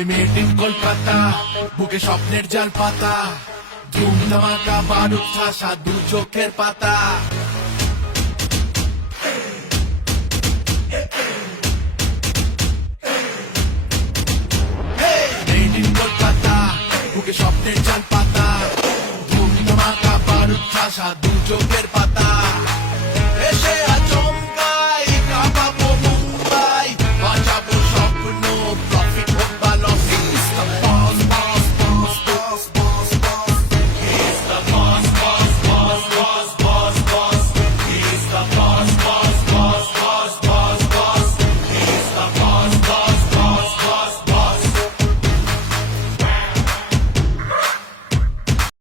আমি made in Kolkata, বুকে স্বপ্নের জাল পাতা, ধুম ধামাকা বারুদ ঠাসা দু চোখের পাতা। মেড ইন কলকাতা, বুকে স্বপ্নের জাল পাতা, ধুম ধামাকা বারুদ ঠাসা দু চোখের পাতা।